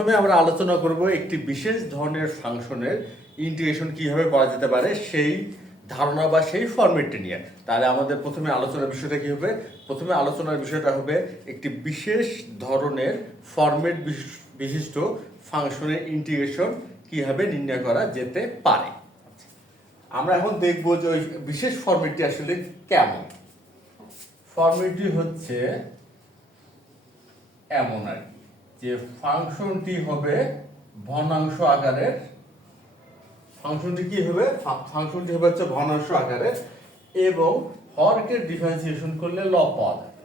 প্রথমে আমরা আলোচনা করব একটি বিশেষ ধরনের ফাংশনের ইন্টিগ্রেশন কীভাবে করা যেতে পারে, সেই ধারণা বা সেই ফরম্যাটটি নিয়ে। তাহলে আমাদের প্রথমে আলোচনার বিষয়টা কি হবে? প্রথমে আলোচনার বিষয়টা হবে একটি বিশেষ ধরনের ফরম্যাট বিশিষ্ট ফাংশনের ইন্টিগ্রেশন কীভাবে নির্ণয় করা যেতে পারে। আমরা এখন দেখব যে ওই বিশেষ ফর্মেটটি আসলে কেমন। ফরম্যাটটি হচ্ছে এমন আর কি। যে ফাংশনটি হবে ভগ্নাংশ আকারের, ফাংশনটি কি হবে? ফাংশনটি হবে হচ্ছে ভগ্নাংশ আকারের এবং হরকে ডিফারেন্সিয়েশন করলে লব পাওয়া যাবে।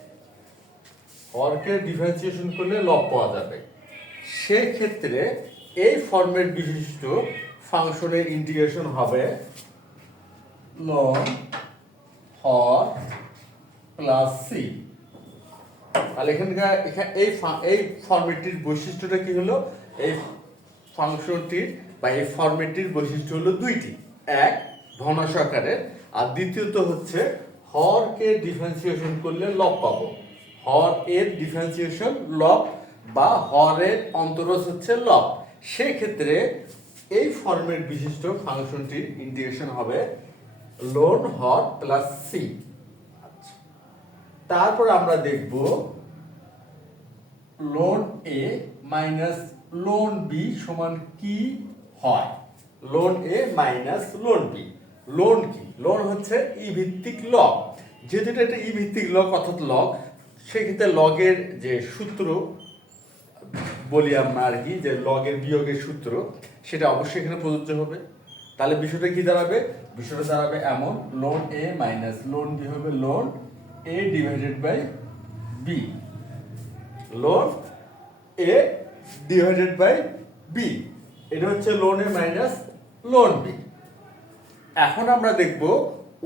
হরকে ডিফারেন্সিয়েশন করলে লব পাওয়া যাবে। সেক্ষেত্রে এই ফরম্যাট বিশিষ্ট ফাংশনের ইন্টিগ্রেশন হবে লন হর প্লাস সি তাহলে এখানকার এখানে এই এই ফরম্যাটটির বৈশিষ্ট্যটা কি হলো? এই ফাংশনটির বা এই ফরম্যাটটির বৈশিষ্ট্য হলো দুইটি। এক ভগ্নাংশ আকারের আর দ্বিতীয়ত হচ্ছে, হরকে ডিফারেন্সিয়েশন করলে লব পাবো। হর এর ডিফারেন্সিয়েশন লব বা হরের অন্তরজ হচ্ছে লব সেক্ষেত্রে এই ফরম্যাট বিশিষ্ট ফাংশনটির ইন্টিগ্রেশন হবে লোন হর প্লাস সি তারপর আমরা দেখব ln A minus ln B সমান কি হয়? Ln A minus ln B ln কি? লোন হচ্ছে ই ভিত্তিক লগ যেহেতু এটা একটা ই ভিত্তিক লগ অর্থাৎ লগ সেক্ষেত্রে লগের যে সূত্র বলি আমরা আর কি, যে লগের বিয়োগের সূত্র, সেটা অবশ্যই এখানে প্রযোজ্য হবে। তাহলে বিষয়টা কি দাঁড়াবে? বিষয়টা দাঁড়াবে এমন ln A minus ln B হবে ln A divided by B ln A divided by B এটা হচ্ছে ln A minus ln B এখন আমরা দেখব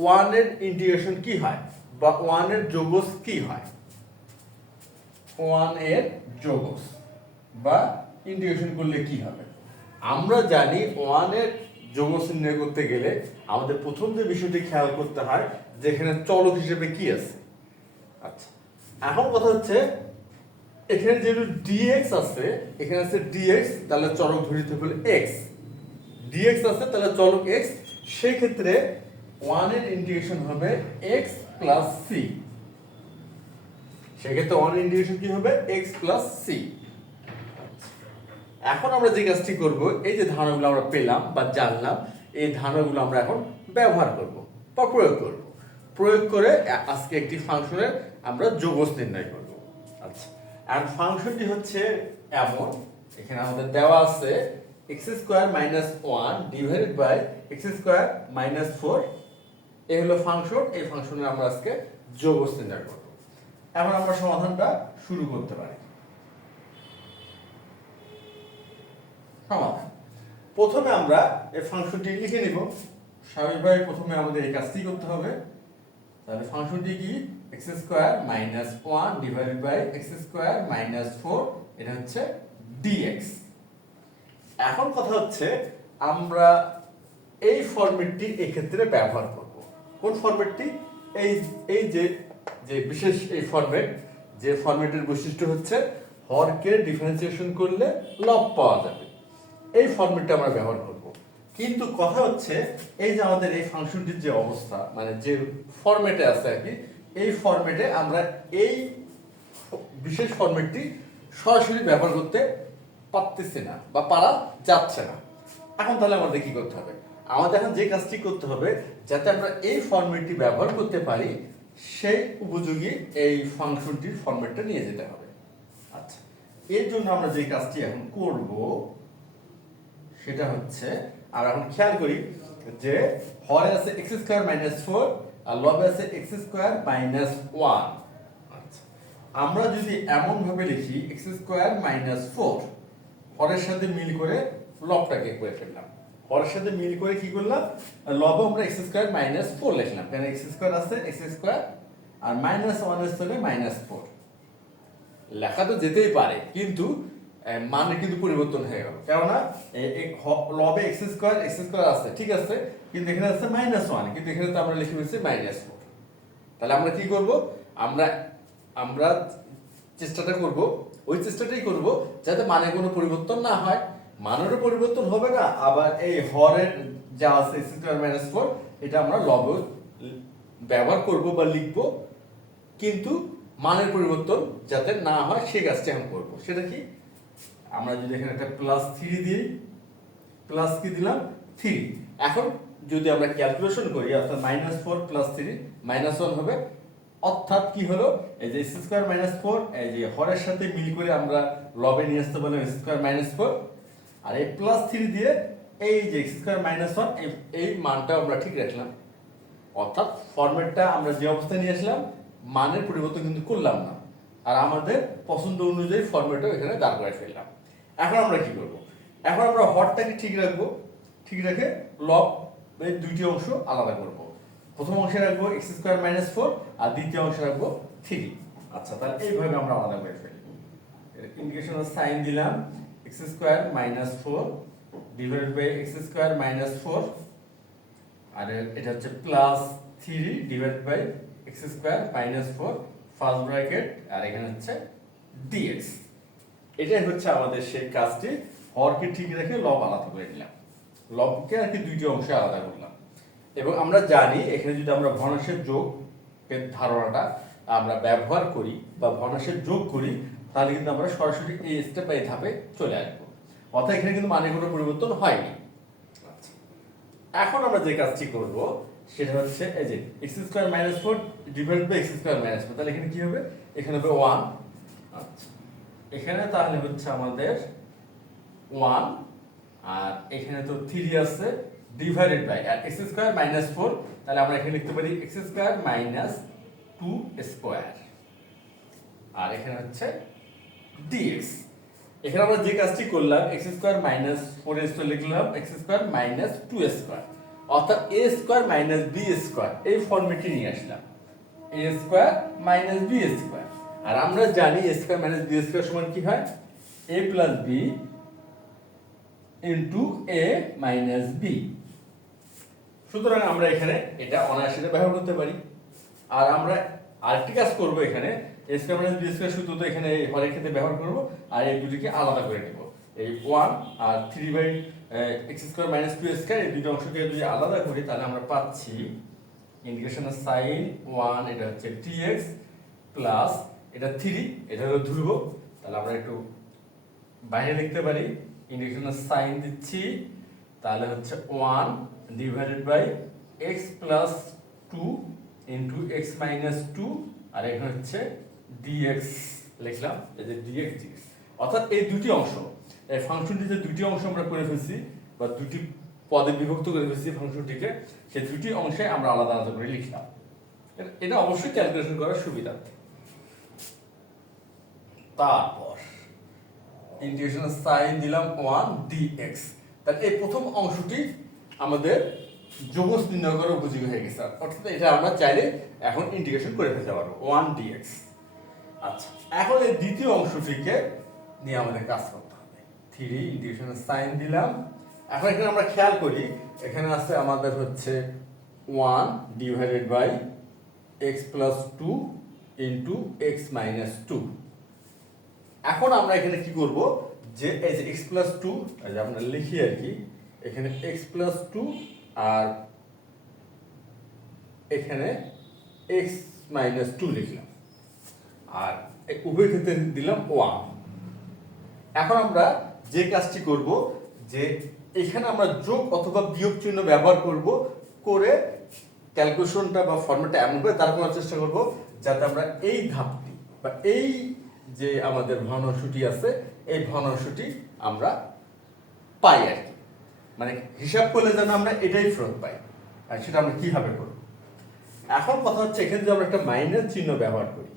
ওয়ানের ইন্টিগ্রেশন কি হয় বা ওয়ানের যোগস কি হয়। ওয়ানের যোগস বা ইন্টিগ্রেশন করলে কি হবে? আমরা জানি ওয়ান ওয়ানের যোগস নির্ণয় করতে গেলে আমাদের প্রথম যে বিষয়টি খেয়াল করতে হয়, যেখানে চলক হিসেবে কি আছে? আচ্ছা। এখন কথা হচ্ছে, এখানে যেহেতু ডিএক্স আছে, এখানে আছে ডিএক্স তাহলে চলক ধরিতে হলে এক্স ডিএক্স আছে, তাহলে চলক এক্স সেক্ষেত্রে ওয়ানের ইন্টিগ্রেশন হবে এক্স প্লাস সি সেক্ষেত্রে ওয়ান ইন্টিগ্রেশন কি হবে? এক্স প্লাস সি এখন আমরা যে কাজটি করব, এই যে ধারণাগুলো আমরা পেলাম বা জানলাম, এই ধারণাগুলো আমরা এখন ব্যবহার করব বা প্রয়োগ করব। প্রয়োগ করে আজকে একটি ফাংশনের আমরা যোগস নির্ণয় করব। আচ্ছা আর ফাংশনটি হচ্ছে এমন, এখানে আমাদের দেওয়া আছে x square minus one divided by x square minus four এই হলো ফাংশন, এই ফাংশনের আমরা আজকে যোগস নির্ণয় করব। এখন আমরা সমাধানটা শুরু করতে পারি। সমাধান। প্রথমে আমরা এই ফাংশনটি লিখে নিব। স্বাভাবিকভাবে প্রথমে আমাদের এই কাজটি করতে হবে। তাহলে ফাংশনটি কি? X square minus one divided by x square minus four এটা হচ্ছে ডিএক্স এখন কথা হচ্ছে আমরা এই ফরম্যাটটি এক্ষেত্রে ব্যবহার করব। কোন ফরম্যাটটি এই এই যে যে বিশেষ এই ফরম্যাট যে ফরম্যাটের বৈশিষ্ট্য হচ্ছে হরকে ডিফারেন্সিয়েশন করলে লব পাওয়া যাবে। এই ফরম্যাটটা আমরা ব্যবহার করব। কিন্তু কথা হচ্ছে, এই যে আমাদের এই ফাংশনটির যে অবস্থা মানে যে ফরম্যাটে আছে আর কি, এই ফরম্যাটে আমরা এই বিশেষ ফরম্যাটটি সরাসরি ব্যবহার করতে পারতেছি না বা পারা যাচ্ছে না। এখন তাহলে আমাদের কি করতে হবে? আমাদের এখন যে কাজটি করতে হবে, যাতে আমরা এই ফরম্যাটটি ব্যবহার করতে পারি, সেই উপযোগী এই ফাংশনটির ফরম্যাটটা নিয়ে যেতে হবে। আচ্ছা এর জন্য আমরা যে কাজটি এখন করব, সেটা হচ্ছে আর এখন খেয়াল করি যে হরে আছে এক্স স্কোয়ার মাইনাস ফোর আর লবে আছে এক্স স্কোয়ার মাইনাস ওয়ান আমরা যদি এমন ভাবে লিখি এক্স স্কোয়ার মাইনাস ফোর হরের সাথে মিল করে লবটাকে করে ফেললাম। হরের সাথে মিল করে কি করলাম? লবে আমরা এক্স স্কোয়ার মাইনাস ফোর লিখলাম। কারণ এক্স স্কোয়ার আছে? এক্স স্কোয়ার আর মাইনাস ওয়ান আসলে মাইনাস ফোর লেখা তো যেতেই পারে, কিন্তু আহ, মানে কিন্তু পরিবর্তন হয়ে গেল। কেননা লবে এক্স স্কোয়ার এক্স স্কোয়ার আছে ঠিক আছে? কিন্তু এখানে আছে মাইনাস ওয়ান কিন্তু এখানে তো আমরা লিখে ফেলছি মাইনাস ফোর তাহলে আমরা কি করব? আমরা আমরা চেষ্টাটা করব ওই চেষ্টাটাই করব যাতে মানে কোনো পরিবর্তন না হয়। মানেরও পরিবর্তন হবে না আবার এই হরের যা আছে এক্স স্কোয়ার মাইনাস ফোর এটা আমরা লবে ব্যবহার করব বা লিখব। কিন্তু মানের পরিবর্তন যাতে না হয় সেই কাজটি এখন করব। সেটা কি? আমরা যদি এখানে একটা প্লাস থ্রি দিই প্লাস কি দিলাম? থ্রি এখন যদি আমরা ক্যালকুলেশন করি, অর্থাৎ minus four plus three minus one হবে, অর্থাৎ কি হলো? এই যে এক্স স্কোয়ার মাইনাস ফোর এই যে হরের সাথে মিল করে আমরা লবে নিয়ে আসতে পারলাম এক্স স্কোয়ার মাইনাস ফোর আর এই প্লাস থ্রি দিয়ে এই যে এক্স স্কোয়ার মাইনাস ওয়ান এই মানটা আমরা ঠিক রাখলাম। অর্থাৎ ফরম্যাটটা আমরা যে অবস্থায় নিয়ে আসলাম, মানের পরিবর্তন কিন্তু করলাম না। আর আমাদের পছন্দ অনুযায়ী ফরম্যাটও এখানে দাঁড় করে ফেললাম। এখন আমরা কি করব? এখন আমরা হটটাকে ঠিক রাখব। ঠিক রেখে লব এই দুইটি অংশ আলাদা করব। প্রথম অংশে রাখব এক্স স্কোয়ার মাইনাস ফোর আর দ্বিতীয় অংশে রাখব থ্রি আচ্ছা তাহলে এইভাবে আমরা আলাদা করে ফেলি। ইন্ডিকেশন সাইন দিলাম। X square minus four divide by x square minus four আর এটা হচ্ছে plus three divide by x square minus four first bracket, আর এখানে হচ্ছে ডিএক্স এটাই হচ্ছে আমাদের সেই কাজটি। হরকে ঠিক রেখে লব আলাদা করে নিলাম। লবকে আর কি দুইটি অংশে আলাদা করলাম। এবং আমরা জানি, এখানে যদি আমরা ভগ্নাংশের যোগ এর ধারণাটা আমরা ব্যবহার করি বা ভগ্নাংশের যোগ করি, তাহলে কিন্তু আমরা সরাসরি এই স্টেপ এই ধাপে চলে আসব। অর্থাৎ এখানে কিন্তু মানে কোনো পরিবর্তন হয়নি। আচ্ছা। এখন আমরা যে কাজটি করব সেটা হচ্ছে এই যে x square minus four divide by x square minus four. তাহলে এখানে কি হবে? এখানে হবে ওয়ান। আচ্ছা। এখানে তাহলে হচ্ছে আমাদের ওয়ান আর এখানে তো থ্রি আছে ডিভাইডেড বাই আর এক্স স্কোয়ার মাইনাস ফোর। তাহলে আমরা এখানে লিখতে পারি x square minus two square. আর এখানে হচ্ছে ডিএক্স এখানে আমরা যে কাজটি করলাম এক্স স্কোয়ার মাইনাস ফোর লিখলাম x square minus two square. অর্থাৎ a square minus b square এই ফর্মেটে নিয়ে আসলাম। A square minus b square আর আমরা জানি a square minus b square সমান কি হয়? A plus b into a minus b সুতরাং আমরা এখানে এটা অনায়াসে ব্যবহার করতে পারি। আর আমরা আরেকটি কাজ করব এখানে। A square minus b square সূত্র তো এখানে হরের ক্ষেত্রে ব্যবহার করব। আর এই দুটিকে আলাদা করে নেব। এই one R three by x square minus two square এই দুটো অংশকে যদি আলাদা করি, তাহলে আমরা পাচ্ছি ইন্ডিকেশনের সাইন ওয়ান এটা হচ্ছে টি এক্স প্লাস এটা থ্রি এটা হলো ধ্রুব। তাহলে আমরা একটু বাইরে লিখতে পারি ইন্ডিকেশনের সাইন দিচ্ছি, তাহলে হচ্ছে one divided by x plus two into x minus two আর এখানে হচ্ছে ডিএক্স লিখলাম, এই যে ডিএক্স অর্থাৎ এই দুটি অংশ। এই ফাংশনটিতে দুটি অংশ আমরা করে ফেলছি, বা দুটি পদে বিভক্ত করে ফেলছি ফাংশনটিকে সেই দুটি অংশে আমরা আলাদা আলাদা করে লিখলাম। এটা- অবশ্যই ক্যালকুলেশন করার সুবিধার্থে তারপর ইন্টিগ্রেশনের সাইন দিলাম ওয়ান ডি এক্স তাহলে এই প্রথম অংশটি আমাদের যোগস নির্ণয় করার উপযোগী হয়ে গেছে। অর্থাৎ এটা আমরা চাইলে এখন ইন্টিগ্রেশন করে ফেলতে পারব ওয়ান ডি এক্স আচ্ছা এখন এই দ্বিতীয় অংশটিকে নিয়ে আমাদের কাজ করতে হবে। থ্রি ইন্টিগ্রেশনের সাইন দিলাম। এখন এখানে আমরা খেয়াল করি, এখানে আছে আমাদের হচ্ছে one divided by x plus two into x minus two এখন আমরা এখানে কি করব? যে এই যে এক্স প্লাস টু এই যে আমরা লিখি আর কি, এখানে এক্স প্লাস টু আর এখানে এক্স মাইনাস টু লিখলাম। আর উভয় ক্ষেত্রে দিলাম ওয়ান এখন আমরা যে কাজটি করব, যে এখানে আমরা যোগ অথবা বিয়োগ চিহ্ন ব্যবহার করব করে ক্যালকুলেশনটা বা ফর্মেটটা এমনভাবে দাঁড় করার চেষ্টা করব যাতে আমরা এই ধাপটি বা এই যে আমাদের ভগ্নাংশটি আছে, এই ভগ্নাংশটি আমরা পাই আর কি। মানে হিসাব করলে যেন আমরা এটাই ফেরত পাই। আর সেটা আমরা কীভাবে করব? এখন কথা হচ্ছে এখানে যদি আমরা একটা মাইনাস চিহ্ন ব্যবহার করি,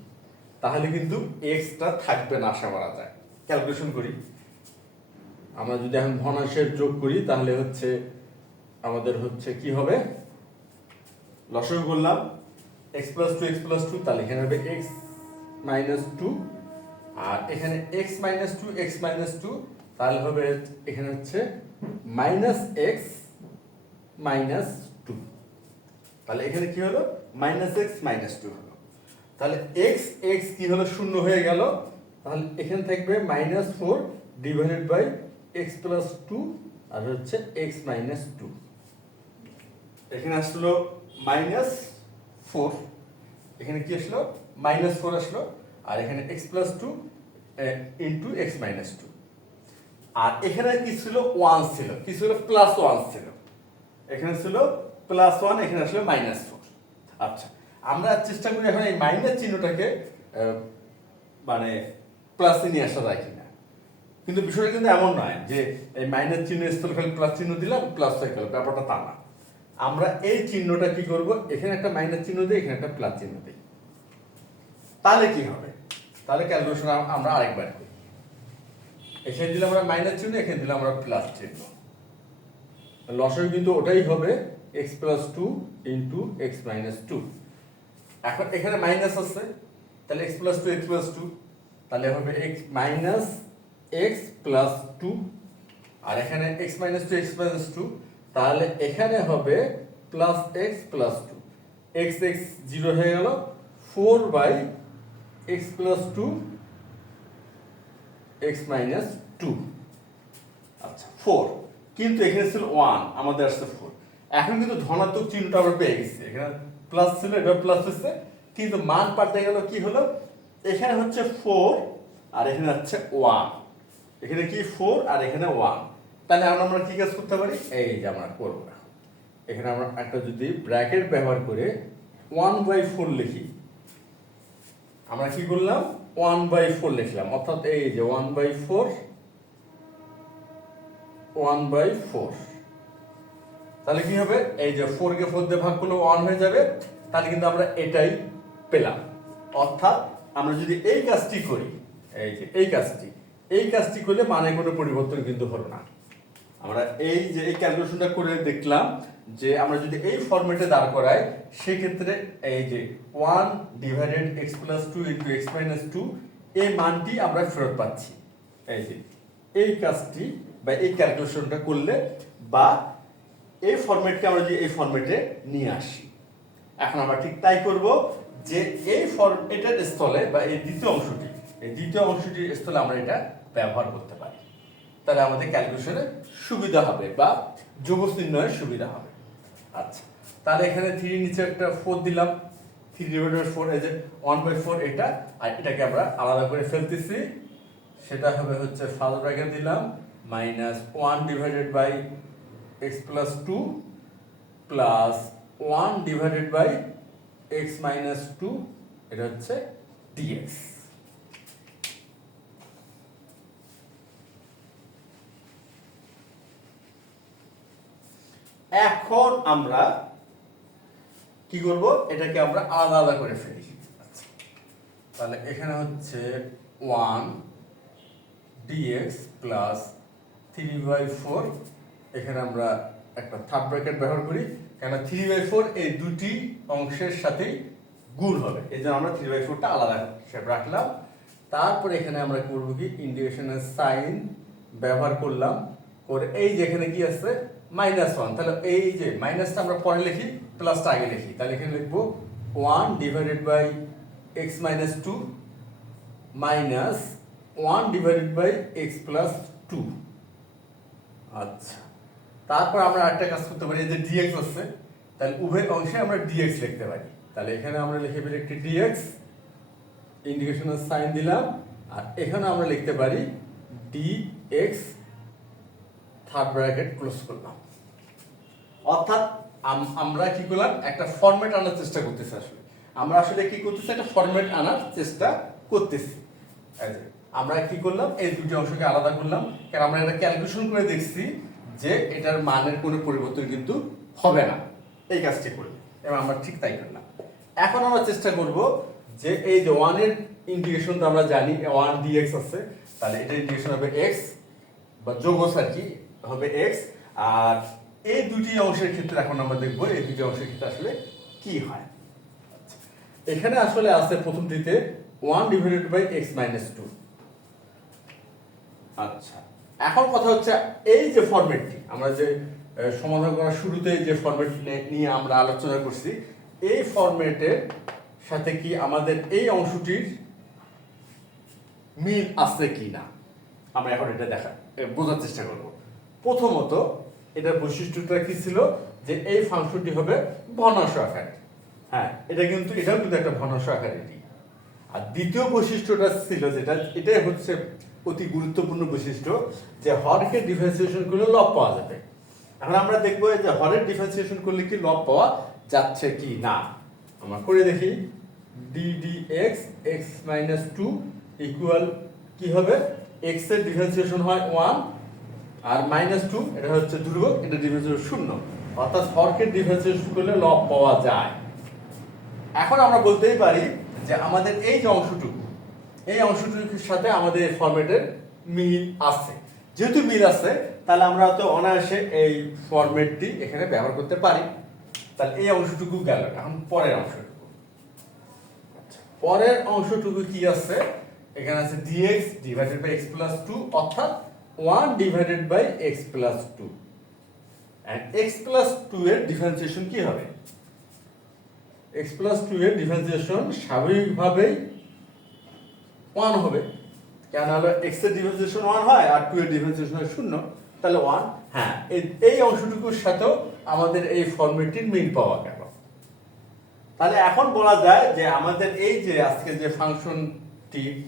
তাহলে কিন্তু এক্সটা থাকবে না আশা করা যায়। ক্যালকুলেশন করি। আমরা যদি এখন ভগ্নাংশের যোগ করি, তাহলে হচ্ছে আমাদের হচ্ছে কি হবে? লসক করলাম x plus two x plus two তাহলে এখানে হবে এক্স মাইনাস টু আর এখানে x minus two x minus two তাহলে হবে এখানে হচ্ছে মাইনাস এক্স মাইনাস টু তাহলে এখানে কি হলো? মাইনাস এক্স মাইনাস টু হলো। তাহলে এক্স এক্স কি হলো? শূন্য হয়ে গেল। তাহলে এখানে থাকবে minus four divided by x plus two আর হচ্ছে এক্স মাইনাস টু এখানে আসলো মাইনাস ফোর এখানে কি আসলো? মাইনাস ফোর আসলো। আর এখানে x plus two into x minus two আর এখানে কি ছিল? ওয়ান ছিল। কি ছিল? প্লাস ওয়ান ছিল। এখানে ছিল প্লাস ওয়ান এখানে আসলে মাইনাস ফোর আচ্ছা আমরা চেষ্টা করি এখন এই মাইনাস চিহ্নটাকে মানে প্লাসে নিয়ে আসা কিনা কিন্তু বিষয়টা কিন্তু এমন নয় যে এই মাইনাস চিহ্ন, স্থলে খালি প্লাস চিহ্ন দিলাম প্লাস হয়ে গেল, ব্যাপারটা তা না। আমরা এই চিহ্নটা কি করব? এখানে একটা মাইনাস চিহ্ন দিই, এখানে একটা প্লাস চিহ্ন দিই। তাহলে কি হবে? তাহলে ক্যালকুলেশন আমরা আরেকবার করি। এখানে দিলাম আমরা মাইনাস চিহ্ন, এখানে দিলাম আমরা প্লাস চিহ্ন। লসের কিন্তু ওটাই হবে x plus two into x minus two এখন এখানে মাইনাস আছে, তাহলে x plus two x plus two তাহলে হবে x minus x plus two আর এখানে x minus two x minus two তাহলে এখানে হবে plus x plus two x x zero হয়ে গেল। Four by x plus two x minus two আচ্ছা four কিন্তু এখানে ছিল ওয়ান আমাদের আসছে ফোর এখন কিন্তু ধনাত্মক চিহ্নটা আমরা পেয়ে গেছি। এখানে প্লাস ছিল এটা প্লাস হচ্ছে। কিন্তু মান পাল্টে গেল, কি হলো? এখানে হচ্ছে ফোর আর এখানে হচ্ছে ওয়ান এখানে কি ফোর আর এখানে ওয়ান তাহলে এখন আমরা কি কাজ করতে পারি? এই যে আমরা করব না। এখানে আমরা একটা যদি ব্র্যাকেট ব্যবহার করে ওয়ান বাই ফোর লিখি। আমরা কি করলাম? ওয়ান বাই ফোর লিখলাম। অর্থাৎ এই যে one by four one by four তাহলে কি হবে? এই যে ফোর কে ফোর দিয়ে ভাগ করলে ওয়ান হয়ে যাবে। তাহলে কিন্তু আমরা এটাই পেলাম। অর্থাৎ আমরা যদি এই কাজটি করি, এই যে এই কাজটি এই কাজটি করলে মানে কোনো পরিবর্তন কিন্তু হলো না। আমরা এই যে এই ক্যালকুলেশনটা করে দেখলাম যে আমরা যদি এই ফর্মেটে দাঁড় করাই, সেক্ষেত্রে এই যে one divided x plus two into x minus two এই মানটি আমরা ফেরত পাচ্ছি। এই যে এই কাজটি বা এই ক্যালকুলেশনটা করলে বা এই ফরম্যাটকে আমরা যদি এই ফরম্যাটে নিয়ে আসি। এখন আমরা ঠিক তাই করব যে এই ফর্মেটের স্থলে বা এই দ্বিতীয় অংশটি এই দ্বিতীয় অংশটির স্থলে আমরা এটা ব্যবহার করতে পারি। তাহলে আমাদের ক্যালকুলেশনে সুবিধা হবে বা যোগস নির্ণয়ের সুবিধা হবে। আচ্ছা তাহলে এখানে থ্রি নিচে একটা ফোর দিলাম। থ্রি ডিভাইডেড ফোর এই যে ওয়ান বাই ফোর এটা, আর এটাকে আমরা আলাদা করে ফেলতেছি। সেটা হবে হচ্ছে ফার্স্ট ব্র্যাকেট দিলাম minus one divided by x plus two plus one divided by x minus two এটা হচ্ছে ডিএক্স এখন আমরা কি করব? এটাকে আমরা আলাদা আলাদা করে ফেলি। তাহলে এখানে হচ্ছে one dx plus three by four এখানে আমরা একটা থার্ড ব্র্যাকেট ব্যবহার করি কেন থ্রি বাই ফোর এই দুটি অংশের সাথেই গুণ হবে। এই জন্য আমরা থ্রি বাই ফোরটা আলাদা হিসেবে রাখলাম। তারপর এখানে আমরা করব কি? ইন্ডিকেশনের সাইন ব্যবহার করলাম। করে এই যেখানে কি আছে মাইনাস ওয়ান তাহলে এই যে মাইনাসটা আমরা পরে লিখি প্লাসটা আগে লিখি। তাহলে এখানে লিখব one divided by x minus two minus one divided by x plus two আচ্ছা। তারপর আমরা একটা কাজ করতে পারি যে ডিএক্স আছে, তাহলে উভয় অংশে আমরা ডিএক্স লিখতে পারি। তাহলে এখানে আমরা লিখে ফেলি একটি ডিএক্স ইন্ডিকেশনের সাইন দিলাম, আর এখানে আমরা লিখতে পারি ডিএক্স থার্ড ব্র্যাকেট ক্লোজ করলাম। অর্থাৎ আম- আমরা কি করলাম? একটা ফরম্যাট আনার চেষ্টা করতেছি আসলে। আমরা আসলে কি করতেছি? একটা ফরম্যাট আনার চেষ্টা করতেছি। আমরা কি করলাম? এই দুটি অংশকে আলাদা করলাম। কারণ আমরা এটা ক্যালকুলেশন করে দেখছি যে এটার মানের কোনো পরিবর্তন কিন্তু হবে না। এই কাজটি করলে এবং আমরা ঠিক তাই করলাম। এখন আমরা চেষ্টা করব যে এই যে ওয়ানের ইন্টিগ্রেশন তো আমরা জানি ওয়ান ডিএক্স আছে, তাহলে এটা ইন্টিগ্রেশন হবে এক্স বা যোগস আর কি? হবে এক্স আর এই দুটি অংশের ক্ষেত্রে এখন আমরা দেখব এই দুটি অংশের ক্ষেত্রে আসলে কি হয়। এখানে আসলে আছে প্রথমটিতে one divided by x minus two আচ্ছা এখন কথা হচ্ছে এই যে ফরম্যাটটি, আমরা যে সমাধান করার শুরুতে যে ফরম্যাট নিয়ে আমরা আলোচনা করছি, এই ফরম্যাটের সাথে কি আমাদের এই অংশটির মিল আছে কি না আমরা এখন এটা দেখা বোঝার চেষ্টা করব। প্রথমত এটার বৈশিষ্ট্যটা কি ছিল? যে এই ফাংশনটি হবে ভনাংশ আকারে। হ্যাঁ এটা কিন্তু, এটাও কিন্তু একটা ভনাংশ আকারেরই। আর দ্বিতীয় বৈশিষ্ট্যটা ছিল যেটা, এটাই হচ্ছে অতি গুরুত্বপূর্ণ বৈশিষ্ট্য, যে হরকে ডিফারেন্সিয়েশন করলে লব পাওয়া যাবে। এখন আমরা দেখব যে হরের ডিফারেন্সিয়েশন করলে কি লব পাওয়া যাচ্ছে কি না। আমরা করে দেখি। D d x x minus two equal কি হবে? এক্সের ডিফারেন্সিয়েশন হয় ওয়ান আর মাইনাস টু এটা হচ্ছে ধ্রুবক এটা ডিফারেন্সিয়েশন শূন্য। অর্থাৎ হরকে ডিফারেন্সিয়েশন করলে লব পাওয়া যায়। এখন আমরা বলতেই পারি যে আমাদের এই যে অংশটুকু এই অংশটুকুর সাথে আমাদের ফরম্যাটের মিল আছে। যেহেতু মিল আছে তাহলে আমরা তো অনায়াসে এই ফরম্যাটটি এখানে ব্যবহার করতে পারি। তাহলে এই অংশটুকু গেল এখন পরের অংশটুকু। আচ্ছা, পরের অংশটুকু কি আছে? এখানে আছে dx divided by x plus two অর্থাৎ one divided by x plus two and x plus two এর ডিফারেন্সিয়েশন কি হবে? x প্লাস টু এর ডিফারেন্সিয়েশন স্বাভাবিকভাবেই ওয়ান হবে। কেন হলো? x এর ডিফারেন্সিয়েশন ওয়ান হয় আর টু এর ডিফারেন্সিয়েশন হয় শূন্য। তাহলে ওয়ান হ্যাঁ। এই- এই অংশটুকুর সাথেও আমাদের এই ফর্মেটটির মিল পাওয়া গেল। তাহলে এখন বলা যায় যে আমাদের এই যে আজকে যে ফাংশনটি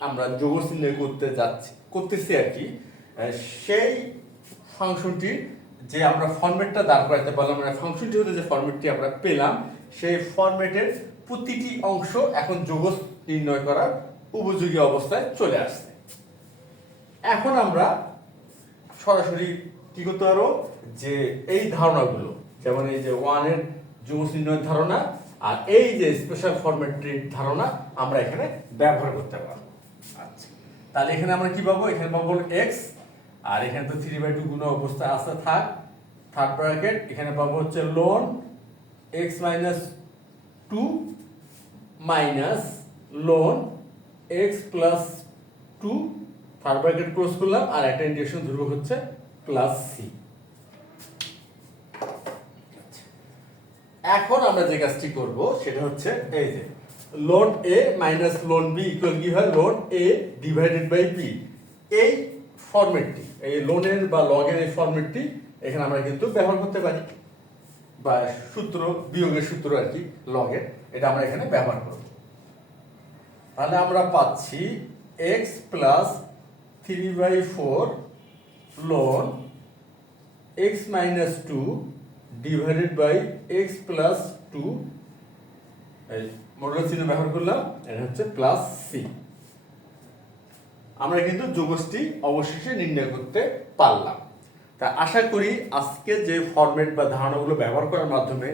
আমরা যোগ চিহ্ন করতে যাচ্ছি করতেছি আর কি। সেই ফাংশনটি যে আমরা ফরম্যাটটা দাঁড় করাতে পারলাম মানে ফাংশনটি হতে যে ফরম্যাটটি আমরা পেলাম, সেই ফরম্যাটের প্রতিটি অংশ এখন যোগ নির্ণয় করার উপযোগী অবস্থায় চলে আসছে। এখন আমরা সরাসরি কি করতে পারব? যে এই ধারণাগুলো, যেমন এই যে ওয়ানের যোগ নির্ণয়ের ধারণা আর এই যে স্পেশাল ফরম্যাটটির ধারণা আমরা এখানে ব্যবহার করতে পারব। তাহলে এখানে আমরা কি পাবো? এখানে পাবো এক্স আর এখানে তো থ্রি বাই টু গুণ অবস্থায় আছে, থাক। থার্ড ব্র্যাকেট এখানে পাবো হচ্ছে ln x minus two minus ln x plus two third bracket close করলাম, আর একটা ইন্ডিকেশন ধ্রুবক হচ্ছে প্লাস সি এখন আমরা যে কাজটি করব, সেটা হচ্ছে, এই যে ln a minus ln b equal কি হয়? Ln a divided by b এই ফরম্যাটটি এই লোনের বা লগের এই ফরম্যাটটি এখানে আমরা কিন্তু ব্যবহার করতে পারি। বা সূত্র, বিয়োগের সূত্র আর কি লগের এটা আমরা এখানে ব্যবহার করব। তাহলে আমরা পাচ্ছি x plus three by four ln x minus two divided by x plus two এই মডেল চিহ্ন ব্যবহার করলাম, এটা হচ্ছে প্লাস সি আমরা কিন্তু যুগোষ্ঠী অবশেষে নির্ণয় করতে পারলাম। তা আশা করি আজকে যে ফরম্যাট বা ধারণাগুলো ব্যবহার করার মাধ্যমে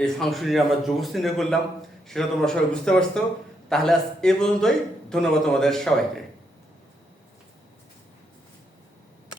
এই ফাংশনটি আমরা যুগোষ্ঠী নির্ণয় করলাম, সেটা তোমরা সবাই বুঝতে পারছ। তাহলে আজ এ পর্যন্তই। ধন্যবাদ তোমাদের সবাইকে।